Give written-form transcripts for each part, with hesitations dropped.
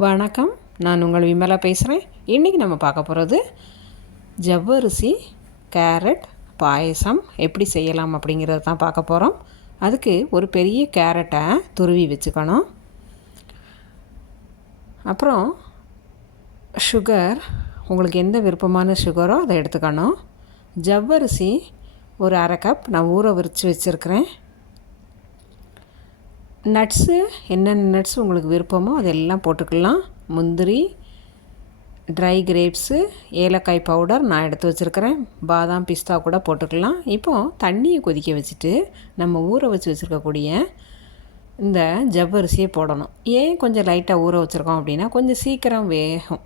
வணக்கம், நான் உங்கள் விமலா பேசுகிறேன். இன்றைக்கி நம்ம பார்க்க போகிறது ஜவ்வரிசி கேரட் பாயசம் எப்படி செய்யலாம் அப்படிங்கிறது தான் பார்க்க போகிறோம். அதுக்கு ஒரு பெரிய கேரட்டை துருவி வச்சுக்கணும். அப்புறம் சுகர், உங்களுக்கு எந்த விருப்பமான சுகரோ அதை எடுத்துக்கணும். ஜவ்வரிசி ஒரு அரை கப் நான் ஊற விரித்து வச்சுருக்கிறேன். நட்ஸு, என்னென்ன நட்ஸ் உங்களுக்கு விருப்பமோ அதெல்லாம் போட்டுக்கலாம். முந்திரி, ட்ரை கிரேப்ஸு, ஏலக்காய் பவுடர் நான் எடுத்து வச்சுருக்கிறேன். பாதாம், பிஸ்தா கூட போட்டுக்கலாம். இப்போது தண்ணியை கொதிக்க வச்சுட்டு நம்ம ஊற வச்சு வச்சுருக்கக்கூடிய இந்த ஜவ்வரிசியை போடணும். ஏன் கொஞ்சம் லைட்டாக ஊற வச்சுருக்கோம் அப்படின்னா கொஞ்சம் சீக்கிரம் வேகும்.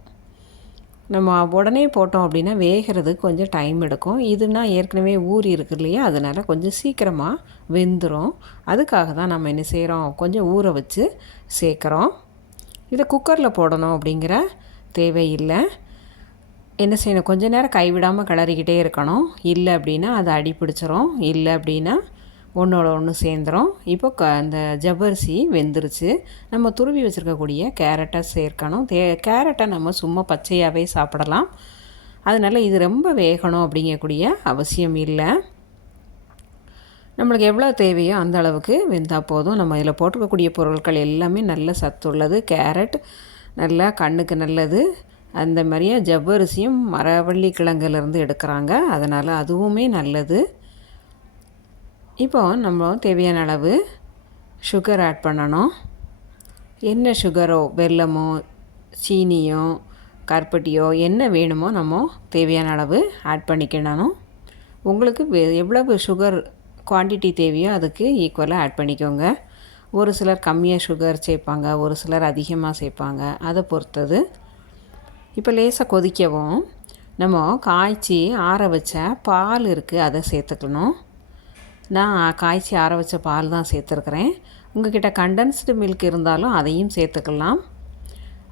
நம்ம உடனே போட்டோம் அப்படின்னா வேகிறதுக்கு கொஞ்சம் டைம் எடுக்கும். இதுனா ஏற்கனவே ஊறி இருக்கு இல்லையா, அதனால் கொஞ்சம் சீக்கிரமாக வெந்துடும். அதுக்காக தான் நம்ம என்ன செய்கிறோம், கொஞ்சம் ஊற வச்சு சேர்க்குறோம். இதை குக்கரில் போடணும் அப்படிங்கிற தேவையில்லை. என்ன செய்யணும், கொஞ்ச நேரம் கைவிடாமல் கிளறிக்கிட்டே இருக்கணும். இல்லை அப்படின்னா அது அடி பிடிச்சிரும். இல்லை அப்படின்னா ஒன்றோட ஒன்று சேர்ந்துடும். இப்போ அந்த ஜவ்வரிசி வெந்துருச்சு. நம்ம துருவி வச்சுருக்கக்கூடிய கேரட்டை சேர்க்கணும். கேரட்டை நம்ம சும்மா பச்சையாகவே சாப்பிடலாம். அதனால் இது ரொம்ப வேகணும் அப்படிங்கக்கூடிய அவசியம் இல்லை. நம்மளுக்கு எவ்வளோ தேவையோ அந்த அளவுக்கு வெந்தால் போதும். நம்ம இதில் போட்டுக்கக்கூடிய பொருட்கள் எல்லாமே நல்ல சத்துள்ளது. கேரட் நல்லா கண்ணுக்கு நல்லது. அந்த மாதிரியே ஜவ்வரிசியும் மரவள்ளி கிழங்குலேருந்து எடுக்கிறாங்க, அதனால் அதுவுமே நல்லது. இப்போ நம்ம தேவையான அளவு சுகர் ஆட் பண்ணணும். என்ன சுகரோ, வெல்லமோ, சீனியோ, கருப்பட்டியோ என்ன வேணுமோ நம்ம தேவையான அளவு ஆட் பண்ணிக்கணும். உங்களுக்கு எவ்வளவு சுகர் குவான்டிட்டி தேவையோ அதுக்கு ஈக்குவலாக ஆட் பண்ணிக்கோங்க. ஒரு சிலர் கம்மியாக சுகர் சேர்ப்பாங்க, ஒரு சிலர் அதிகமாக சேர்ப்பாங்க, அதை பொறுத்தது. இப்போ லேசாக கொதிக்கவும் நம்ம காய்ச்சி ஆற வச்ச பால் இருக்குது, அதை சேர்த்துக்கணும். நான் காய்ச்சி ஆற வச்ச பால் தான் சேர்த்துருக்குறேன். உங்கள்கிட்ட கண்டென்ஸ்டு மில்க் இருந்தாலும் அதையும் சேர்த்துக்கலாம்.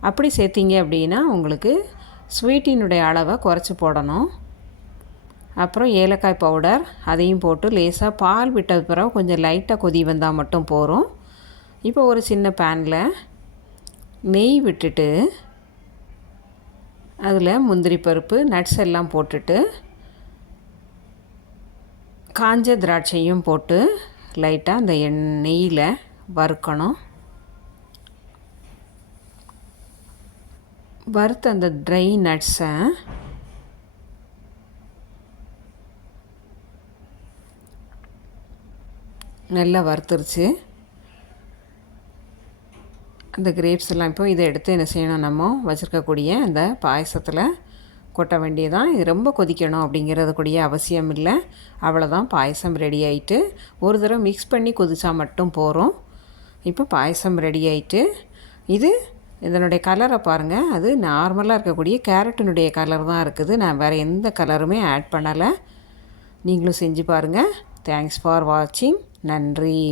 அப்படி சேர்த்திங்க அப்படின்னா உங்களுக்கு ஸ்வீட்டினுடைய அளவை குறைச்சி போடணும். அப்புறம் ஏலக்காய் பவுடர் அதையும் போட்டு லேசாக பால் விட்ட பிறகு கொஞ்சம் லைட்டாக கொதி வந்தால் மட்டும் போதும். இப்போ ஒரு சின்ன பேனில் நெய் விட்டுட்டு அதில் முந்திரி பருப்பு, நட்ஸ் எல்லாம் போட்டுட்டு காஞ்ச திராட்சையும் போட்டு லைட்டாக அந்த நெய்யில் வறுக்கணும். வறுத்த அந்த ட்ரை நட்ஸை நல்லா வறுத்துருச்சு. அந்த கிரேப்ஸ் எல்லாம் இப்போ இதை எடுத்து என்ன செய்யணும், நம்ம வச்சுருக்கக்கூடிய அந்த பாயசத்தில் கொட்ட வேண்டியதான். இது ரொம்ப கொதிக்கணும் அப்படிங்கிறது கூடிய அவசியம் இல்லை. அவ்வளோதான், பாயசம் ரெடி ஆகிட்டு. ஒரு தடவை மிக்ஸ் பண்ணி கொதிச்சா மட்டும் போகிறோம். இப்போ பாயசம் ரெடி ஆகிட்டு. இது இதனுடைய கலரை பாருங்கள், அது நார்மலாக இருக்கக்கூடிய கேரட்டினுடைய கலர் தான் இருக்குது. நான் வேறு எந்த கலருமே ஆட் பண்ணலை. நீங்களும் செஞ்சு பாருங்கள். தேங்க்ஸ் ஃபார் வாட்சிங். நன்றி.